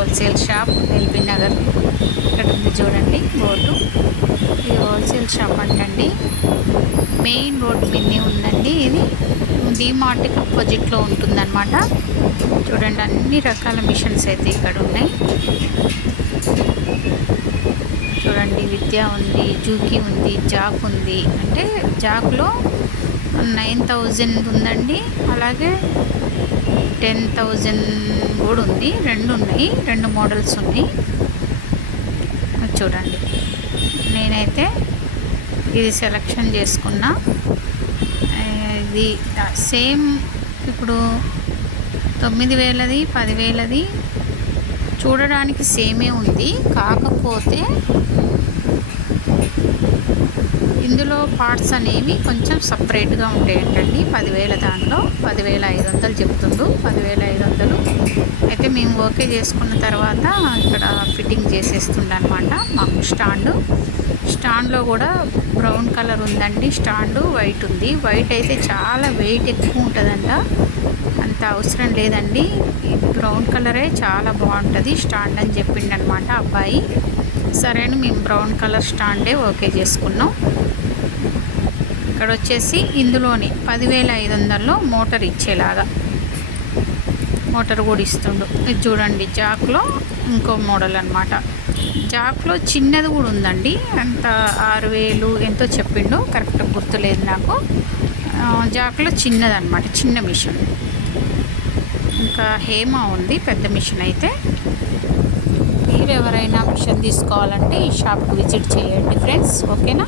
Wholesale shop LB Nagar. ఇక్కడ ఉంది చూడండి బోర్డు. ఇది హోల్సేల్ షాప్ అంటండి. మెయిన్ రోడ్ మీదే ఉందండి. ఇది డీమార్ట్కి అపోజిట్లో ఉంటుందన్నమాట. చూడండి అన్ని రకాల మిషన్స్ అయితే ఇక్కడ ఉన్నాయి. చూడండి విద్య ఉంది, జూకి ఉంది, జాక్ ఉంది. అంటే జాక్లో 9,000 ఉందండి, అలాగే 10,000 కూడా ఉంది. రెండు ఉన్నాయి, రెండు మోడల్స్ ఉన్నాయి. చూడండి నేనైతే ఇది సెలెక్షన్ చేసుకున్నా. ఇది సేమ్ ఇప్పుడు 9,000ది 10,000ది చూడడానికి సేమే ఉంది. కాకపోతే ఇందులో పార్ట్స్ అనేవి కొంచెం సపరేట్గా ఉంటాయంటండి. 10,000 దాంట్లో 10,500 చెప్తుండు. 10,500 అయితే మేము ఓకే చేసుకున్న తర్వాత ఇక్కడ ఫిట్టింగ్ చేసేస్తుండ అనమాట. మాకు స్టాండ్లో కూడా బ్రౌన్ కలర్ ఉందండి. స్టాండు వైట్ ఉంది. వైట్ అయితే చాలా వెయిట్ ఎక్కువ ఉంటుందంట. అంత అవసరం లేదండి, ఈ బ్రౌన్ కలరే చాలా బాగుంటుంది స్టాండ్ అని చెప్పిండు అనమాట అబ్బాయి. సరే అని మేము బ్రౌన్ కలర్ స్టాండే ఓకే చేసుకున్నాం. ఇక్కడ వచ్చేసి ఇందులోని 10,500లో మోటార్ ఇచ్చేలాగా మోటార్ కూడా ఇస్తుండు. ఇది చూడండి జాక్లో ఇంకో మోడల్ అనమాట. జాక్లో చిన్నది కూడా ఉందండి. అంత 6,000 ఎంతో చెప్పిండు, కరెక్ట్ గుర్తులేదు నాకు. జాక్లో చిన్నదన్నమాట, చిన్న మిషన్. ఇంకా హేమా ఉంది పెద్ద మిషన్. అయితే మీరు ఎవరైనా మిషన్ తీసుకోవాలంటే ఈ షాప్కి విజిట్ చేయండి ఫ్రెండ్స్, ఓకేనా.